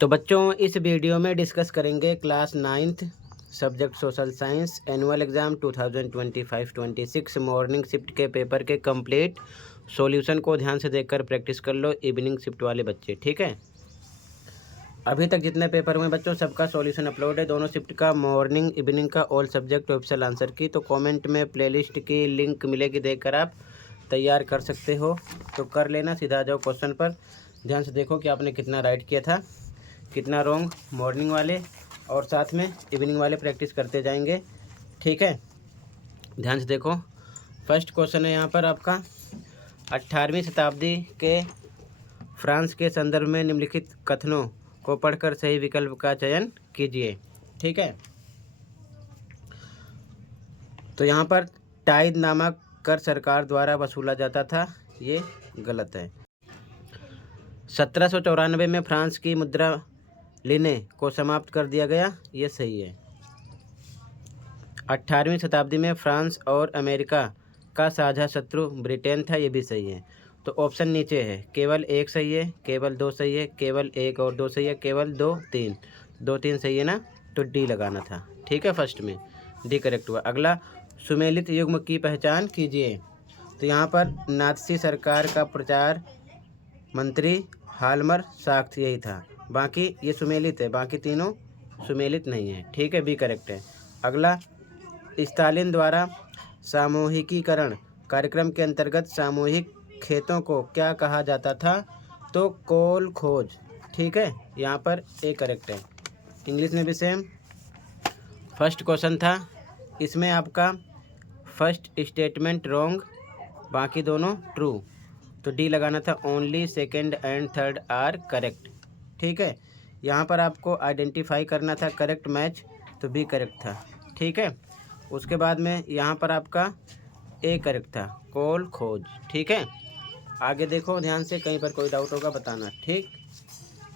तो बच्चों इस वीडियो में डिस्कस करेंगे class 9th subject social science annual exam 2025-26 morning shift के पेपर के कंप्लीट सॉल्यूशन को ध्यान से देखकर प्रैक्टिस कर लो इवनिंग शिफ्ट वाले बच्चे, ठीक है। अभी तक जितने पेपर हुए बच्चों सबका सॉल्यूशन अपलोड है, दोनों शिफ्ट का, मॉर्निंग इवनिंग का, ऑल सब्जेक्ट ऑफिशियल आंसर की। तो कमेंट में प्लेलिस्ट की लिंक मिलेगी, देखकर आप तैयार कर सकते हो। तो कर लेना, सीधा आ जाओ क्वेश्चन पर। ध्यान से देखो कि आपने कितना राइट किया था, कितना रॉन्ग मॉर्निंग वाले, और साथ में इवनिंग वाले प्रैक्टिस करते जाएंगे, ठीक है। ध्यान से देखो, फर्स्ट क्वेश्चन है यहाँ पर आपका, 18वीं शताब्दी के फ्रांस के संदर्भ में निम्नलिखित कथनों को पढ़कर सही विकल्प का चयन कीजिए, ठीक है। तो यहाँ पर टाइद नामक कर सरकार द्वारा वसूला जाता था, ये गलत है। 1794 में फ्रांस की मुद्रा लेने को समाप्त कर दिया गया, ये सही है। 18वीं शताब्दी में फ्रांस और अमेरिका का साझा शत्रु ब्रिटेन था, ये भी सही है। तो ऑप्शन नीचे है, केवल एक सही है, केवल दो सही है, केवल एक और दो सही है, केवल दो तीन, दो तीन सही है ना, तो डी लगाना था, ठीक है। फर्स्ट में डी करेक्ट हुआ। अगला, सुमेलित युग्म की पहचान कीजिए। तो यहाँ पर नात्सी सरकार का प्रचार मंत्री हाल्मर साख्त यही था, बाकी ये सुमेलित है, बाकी तीनों सुमेलित नहीं है, ठीक है, बी करेक्ट है। अगला, स्टालिन द्वारा सामूहिकीकरण कार्यक्रम के अंतर्गत सामूहिक खेतों को क्या कहा जाता था, तो कोल खोज, ठीक है, यहाँ पर ए करेक्ट है। इंग्लिश में भी सेम फर्स्ट क्वेश्चन था, इसमें आपका फर्स्ट स्टेटमेंट रॉन्ग, बाकी दोनों ट्रू, तो डी लगाना था। Only second and third are correct, ठीक है। यहाँ पर आपको आइडेंटिफाई करना था करेक्ट मैच, तो बी करेक्ट था, ठीक है। उसके बाद में यहाँ पर आपका ए करेक्ट था, कोल खोज, ठीक है। आगे देखो ध्यान से, कहीं पर कोई डाउट होगा बताना, ठीक।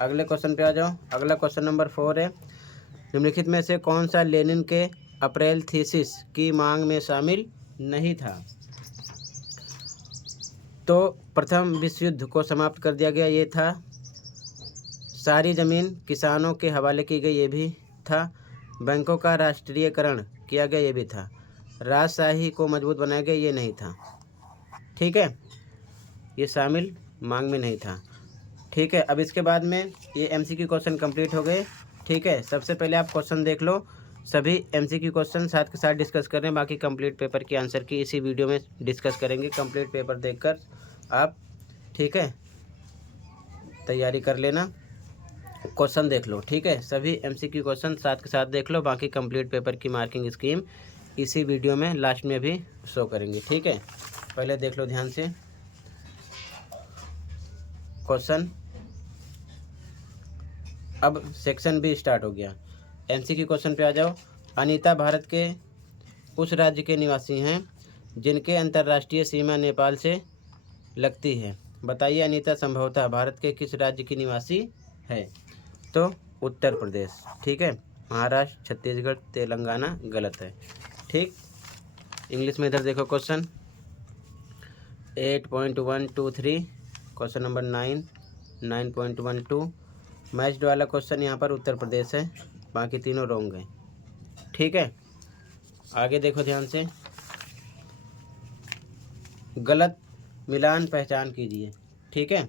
अगले क्वेश्चन पे आ जाओ। अगला क्वेश्चन नंबर 4 है, निम्नलिखित में से कौन सा लेनिन के अप्रैल थीसिस की मांग में शामिल नहीं था। तो प्रथम विश्व युद्ध को समाप्त कर दिया गया, ये था। सारी ज़मीन किसानों के हवाले की गई, ये भी था। बैंकों का राष्ट्रीयकरण किया गया, ये भी था। राजशाही को मजबूत बनाया गया, ये नहीं था, ठीक है, ये शामिल मांग में नहीं था, ठीक है। अब इसके बाद में ये एमसीक्यू क्वेश्चन कंप्लीट हो गए, ठीक है। सबसे पहले आप क्वेश्चन देख लो, सभी एमसीक्यू क्वेश्चन साथ के साथ डिस्कस कर रहे हैं, बाकी कंप्लीट पेपर की आंसर की इसी वीडियो में डिस्कस करेंगे। कंप्लीट पेपर देखकर आप, ठीक है, तैयारी कर लेना, क्वेश्चन देख लो, ठीक है। सभी एमसीक्यू क्वेश्चन साथ के साथ देख लो, बाकी कंप्लीट पेपर की मार्किंग स्कीम इसी वीडियो में लास्ट में भी शो करेंगे, ठीक है। पहले देख लो ध्यान से क्वेश्चन। अब सेक्शन भी स्टार्ट हो गया, एमसीक्यू क्वेश्चन पे आ जाओ। अनीता भारत के उस राज्य के निवासी हैं जिनके अंतर्राष्ट्रीय सीमा नेपाल से लगती है, बताइए अनीता संभवतः भारत के किस राज्य की निवासी है। तो उत्तर प्रदेश, ठीक है। महाराष्ट्र, छत्तीसगढ़, तेलंगाना गलत है, ठीक। इंग्लिश में इधर देखो क्वेश्चन 8.123, क्वेश्चन नंबर 9, 9.12 मैच्ड वाला क्वेश्चन यहाँ पर उत्तर प्रदेश है, बाकी तीनों रॉन्ग हैं, ठीक है। आगे देखो ध्यान से, गलत मिलान पहचान कीजिए, ठीक है।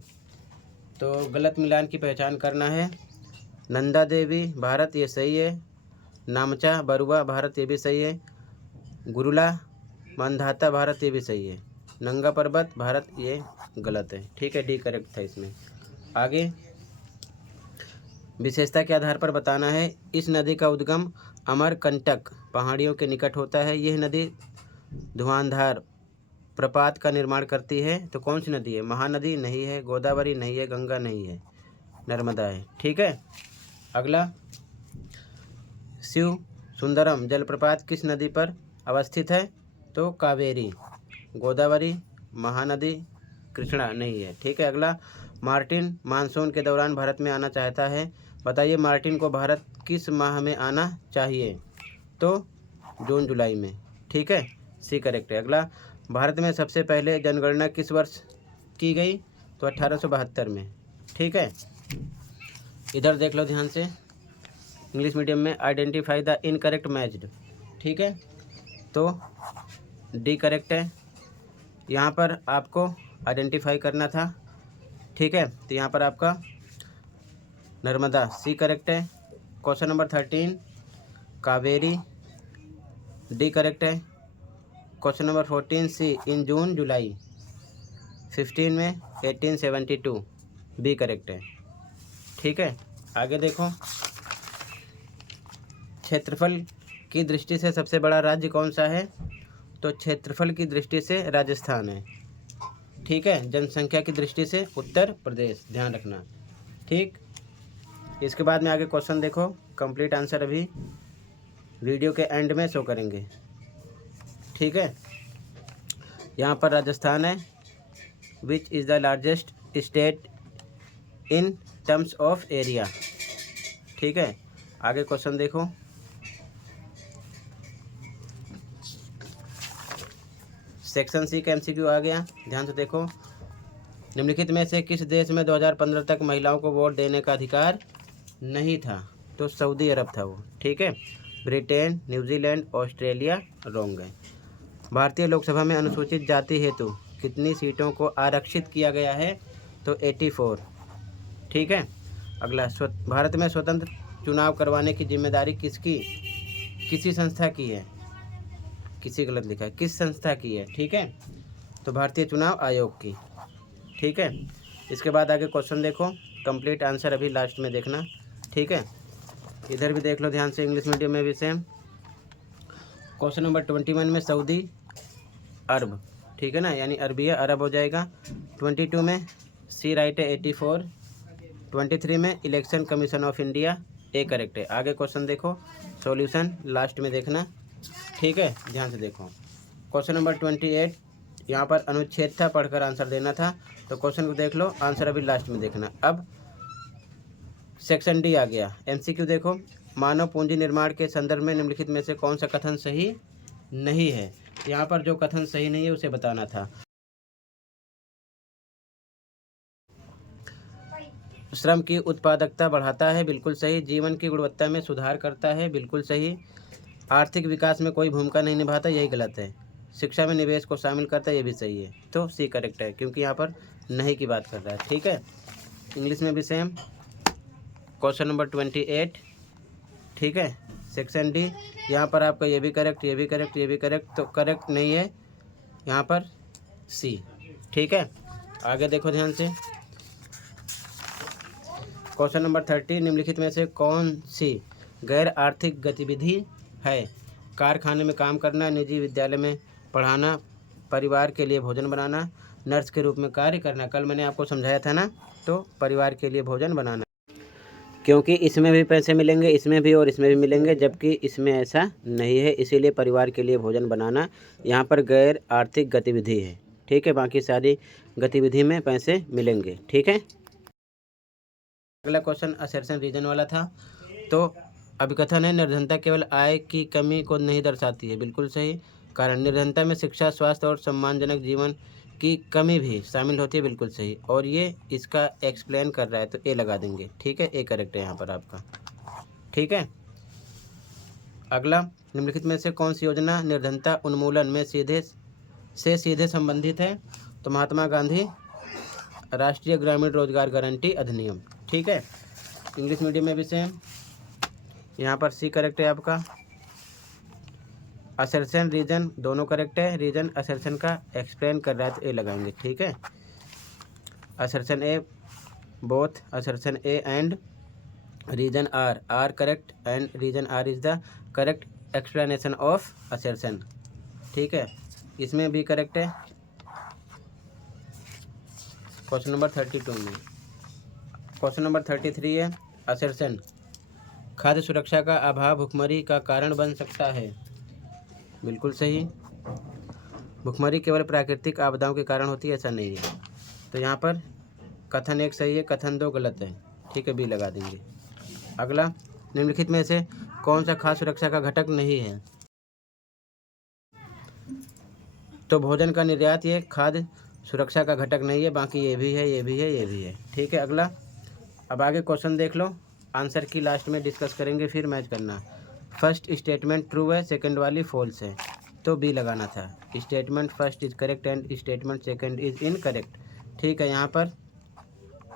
तो गलत मिलान की पहचान करना है। नंदा देवी भारत, ये सही है। नामचा बरुआ भारत, ये भी सही है। गुरुला मानधाता भारत, ये भी सही है। नंगा पर्वत भारत, ये गलत है, ठीक है, डी करेक्ट था इसमें। आगे, विशेषता के आधार पर बताना है। इस नदी का उद्गम अमरकंटक पहाड़ियों के निकट होता है। यह नदी धुआंधार प्रपात का निर्माण करती है, तो कौन सी नदी है। महानदी नहीं है, गोदावरी नहीं है, गंगा नहीं है, नर्मदा है, ठीक है। अगला, शिव सुंदरम जलप्रपात किस नदी पर अवस्थित है, तो कावेरी, गोदावरी, महानदी, कृष्णा नहीं है, ठीक है। अगला, मार्टिन मानसून के दौरान भारत में आना चाहता है, बताइए मार्टिन को भारत किस माह में आना चाहिए, तो जून जुलाई में, ठीक है, सी करेक्ट है। अगला, भारत में सबसे पहले जनगणना किस वर्ष की गई, तो 1872 में, ठीक है। इधर देख लो ध्यान से, इंग्लिश मीडियम में आइडेंटिफाई द इनकरेक्ट मैच्ड। ठीक है, तो डी करेक्ट है, यहाँ पर आपको आइडेंटिफाई करना था। ठीक है, तो यहाँ पर आपका नर्मदा सी करेक्ट है। Question number 13 Kaveri D correct है। क्वेश्चन नंबर 14 सी इन जून जुलाई। 15 में 1872 बी करेक्ट है। ठीक है, आगे देखो, क्षेत्रफल की दृष्टि से सबसे बड़ा राज्य कौन सा है? तो क्षेत्रफल की दृष्टि से राजस्थान है। ठीक है, जनसंख्या की दृष्टि से उत्तर प्रदेश, ध्यान रखना। ठीक, इसके बाद में आगे क्वेश्चन देखो, कंप्लीट आंसर अभी वीडियो के एंड में शो करेंगे। ठीक है, यहाँ पर राजस्थान है। Which is the largest state in terms of area. ठीक है, आगे क्वेश्चन देखो, सेक्शन सी का MCQ आ गया, ध्यान से देखो। निम्नलिखित में से किस देश में 2015 तक महिलाओं को वोट देने का अधिकार नहीं था? तो सऊदी अरब था वो। ठीक है, ब्रिटेन, न्यूजीलैंड, ऑस्ट्रेलिया रॉन्ग है। भारतीय लोकसभा में अनुसूचित जाति हेतु कितनी सीटों को आरक्षित किया गया है? तो 84। ठीक है, अगला, भारत में स्वतंत्र चुनाव करवाने की जिम्मेदारी किसी संस्था की है? किसी गलत लिखा है, किस संस्था की है? ठीक है, तो भारतीय चुनाव आयोग की। ठीक है, इसके बाद आगे क्वेश्चन देखो, कंप्लीट आंसर अभी लास्ट में देखना। ठीक है, इधर भी देख लो ध्यान से, इंग्लिश मीडियम में भी सेम। क्वेश्चन नंबर 21 में सऊदी अरब, ठीक है ना, यानी अरबिया अरब हो जाएगा। 22 में सी राइट है 84। 23 में election commission of India, A correct है। आगे क्वेश्चन देखो, सॉल्यूशन लास्ट में देखना। ठीक है, ध्यान से देखो, क्वेश्चन नंबर 28, यहाँ पर अनुच्छेद था, पढ़कर आंसर देना था। तो क्वेश्चन को देख लो, आंसर अभी लास्ट में देखना। अब सेक्शन डी आ गया, MCQ देखो, मानव पूंजी निर्माण के संदर्भ में निम्नलिखित में से कौन सा कथन सही नहीं है? यहाँ पर जो कथन सही नहीं है उसे बताना था। श्रम की उत्पादकता बढ़ाता है, बिल्कुल सही। जीवन की गुणवत्ता में सुधार करता है, बिल्कुल सही। आर्थिक विकास में कोई भूमिका नहीं निभाता, यही गलत है। शिक्षा में निवेश को शामिल करता है, ये भी सही है। तो सी करेक्ट है, क्योंकि यहाँ पर नहीं की बात कर रहा है। ठीक है, इंग्लिश में भी सेम, क्वेश्चन नंबर 28। ठीक है, सेक्शन डी, यहाँ पर आपका ये भी करेक्ट, ये भी करेक्ट, ये भी करेक्ट, तो करेक्ट नहीं है यहाँ पर सी। ठीक है, आगे देखो ध्यान से, क्वेश्चन नंबर 30, निम्नलिखित में से कौन सी गैर आर्थिक गतिविधि है? कारखाने में काम करना, निजी विद्यालय में पढ़ाना, परिवार के लिए भोजन बनाना, नर्स के रूप में कार्य करना। कल मैंने आपको समझाया था ना, तो परिवार के लिए भोजन बनाना, क्योंकि इसमें भी पैसे मिलेंगे, इसमें भी और इसमें भी मिलेंगे, जबकि इसमें ऐसा नहीं है, इसीलिए परिवार के लिए भोजन बनाना यहाँ पर गैर आर्थिक गतिविधि है। ठीक है, बाकी सारी गतिविधि में पैसे मिलेंगे। ठीक है, अगला क्वेश्चन असर्शन रीजन वाला था। तो अभिकथन है, निर्धनता केवल आय की कमी को नहीं दर्शाती है, बिल्कुल सही। कारण, निर्धनता में शिक्षा, स्वास्थ्य और सम्मानजनक जीवन की कमी भी शामिल होती है, बिल्कुल सही। और ये इसका एक्सप्लेन कर रहा है, तो ए लगा देंगे। ठीक है, ए करेक्ट है यहाँ पर आपका। ठीक है, अगला, निम्नलिखित में से कौन सी योजना निर्धनता उन्मूलन में सीधे संबंधित है? तो महात्मा गांधी राष्ट्रीय ग्रामीण रोजगार गारंटी अधिनियम। ठीक है, इंग्लिश मीडियम में भी सेम, यहाँ पर सी करेक्ट है आपका। असर्शन रीजन दोनों करेक्ट है, रीजन असर्शन का एक्सप्लेन कर रहा है, तो ए लगाएंगे। ठीक है, assertion A, both assertion A and reason are correct, and reason R is the correct explanation of assertion. ठीक है, इसमें भी करेक्ट है। क्वेश्चन नंबर 32 में, क्वेश्चन नंबर 33 है, असर्शन खाद्य सुरक्षा का अभाव भुखमरी का कारण बन सकता है, बिल्कुल सही। भुखमरी केवल प्राकृतिक आपदाओं के कारण होती है, ऐसा नहीं है। तो यहाँ पर कथन 1 सही है, कथन 2 गलत है। ठीक है, बी लगा देंगे। अगला, निम्नलिखित में से कौन सा खाद्य सुरक्षा का घटक नहीं है? तो भोजन का निर्यात ये खाद्य सुरक्षा का घटक नहीं है, बाकी ये भी है, ये भी है, ये भी है। ठीक है, अगला, अब आगे क्वेश्चन देख लो, आंसर की लास्ट में डिस्कस करेंगे, फिर मैच करना। फर्स्ट स्टेटमेंट ट्रू है, सेकंड वाली फॉल्स है, तो बी लगाना था। Statement first is correct and statement second is incorrect. ठीक है, यहाँ पर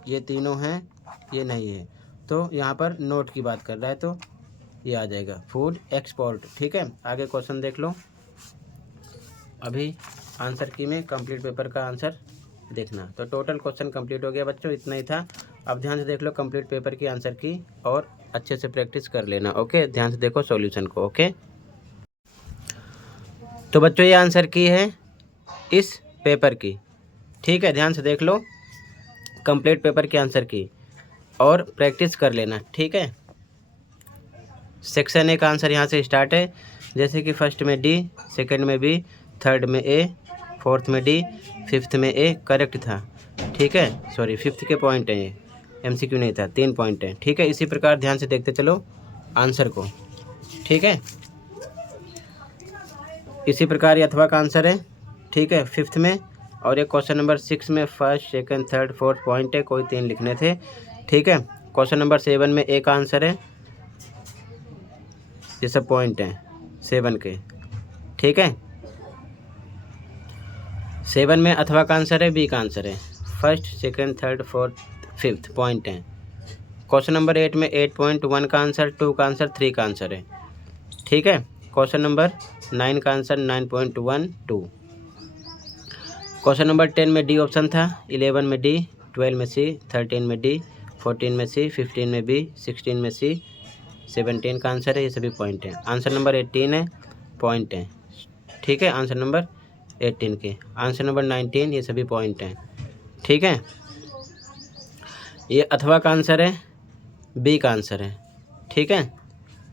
ये तीनों हैं, ये नहीं है, तो यहाँ पर नोट की बात कर रहा है, तो ये आ जाएगा फूड एक्सपोर्ट। ठीक है, आगे क्वेश्चन देख लो। अभी आंसर की में कंप्लीट पेपर का आंसर देखना। तो टोटल क्वेश्चन कंप्लीट हो गया बच्चों, इतना ही था। अब ध्यान से देख लो कंप्लीट पेपर की आंसर की और अच्छे से प्रैक्टिस कर लेना। ओके, ध्यान से देखो सॉल्यूशन को। ओके, तो बच्चों ये आंसर की है इस पेपर की। ठीक है, ध्यान से देख लो कंप्लीट पेपर की आंसर की और प्रैक्टिस कर लेना। ठीक है, सेक्शन ए का आंसर यहाँ से स्टार्ट है, जैसे कि फर्स्ट में डी, सेकंड में बी, थर्ड में ए, फोर्थ में डी, फिफ्थ में ए करेक्ट था। ठीक है, सॉरी फिफ्थ के पॉइंट है, ये एमसीक्यू नहीं था, 3 पॉइंट है। ठीक है, इसी प्रकार ध्यान से देखते चलो आंसर को। ठीक है, इसी प्रकार ये अथवा का आंसर है। ठीक है, फिफ्थ में, और एक क्वेश्चन नंबर 6 में first second third fourth point है, कोई 3 लिखने थे। ठीक है, क्वेश्चन नंबर 7 में ए का आंसर है, ये सब पॉइंट हैं 7 के। ठीक है, 7 में अथवा का आंसर है, बी का आंसर है, first second third fourth fifth point हैं। क्वेश्चन नंबर 8 में 8.1 का आंसर, 2 का आंसर, 3 का आंसर है। ठीक है, क्वेश्चन नंबर 9 का आंसर 9.12। क्वेश्चन नंबर 10 में डी ऑप्शन था, 11 में डी, 12 में सी, 13 में डी, 14 में सी, 15 में बी, 16 में सी, 17 का आंसर है, ये सभी पॉइंट हैं। आंसर नंबर 18 है, पॉइंट है। ठीक है, आंसर नंबर 18 के। आंसर नंबर 19 ये सभी पॉइंट हैं। ठीक है, ये अथवा का आंसर है, बी का आंसर है। ठीक है,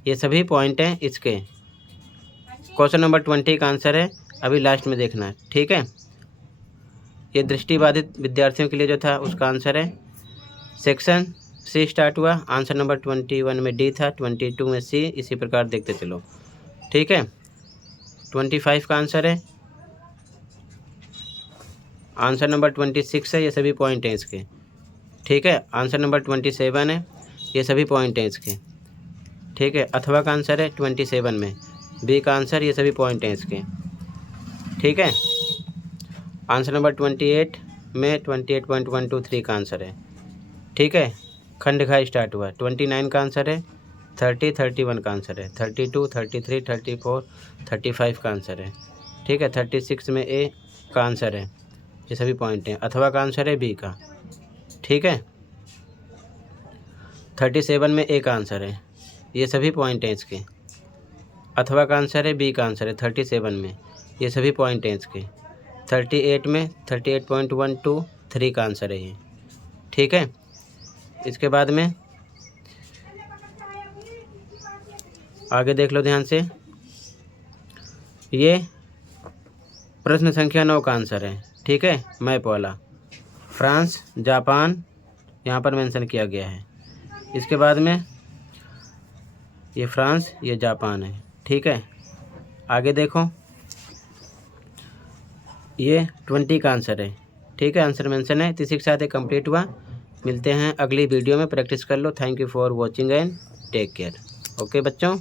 ये सभी पॉइंट हैं इसके। क्वेश्चन नंबर 20 का आंसर है, अभी लास्ट में देखना है। ठीक है, ये दृष्टिबाधित विद्यार्थियों के लिए जो था उसका आंसर है, सेक्शन सी स्टार्ट हुआ, आंसर नंबर 21 में डी था, 22 में सी, इसी प्रकार देखते चलो। ठीक है, 25 का आंसर है, आंसर नंबर 26 है, ये सभी पॉइंट हैं इसके। ठीक है, आंसर नंबर 27 है, ये सभी पॉइंट हैं इसके। ठीक है, अथवा का आंसर है 27 में, बी का आंसर, ये सभी पॉइंट हैं इसके। ठीक है, आंसर नंबर 28 में 28.123 का आंसर है। ठीक है, खंड घा स्टार्ट हुआ, 29 का आंसर है, 30, 31 का आंसर है, 32, 33, 34, 35 का आंसर है। ठीक है, 36 में ए का आंसर है, ये सभी पॉइंट हैं। अथवा का आंसर है बी का। ठीक है, 37 में ए का आंसर है, ये सभी पॉइंट हैं इसके। अथवा का आंसर है, बी का आंसर है 37 में, ये सभी पॉइंट हैं इसके। 38 में 38.123 का आंसर है ये। ठीक है, इसके बाद में आगे देख लो ध्यान से, ये प्रश्न संख्या 9 का आंसर है। ठीक है, मैप वाला, फ्रांस, जापान यहाँ पर मेंशन किया गया है। इसके बाद में ये फ्रांस, ये जापान है। ठीक है, आगे देखो, ये 20 का आंसर है। ठीक है, आंसर मेंशन है। तो इसी के साथ ये कंप्लीट हुआ। मिलते हैं अगली वीडियो में, प्रैक्टिस कर लो। Thank you for watching and take care. Okay बच्चों।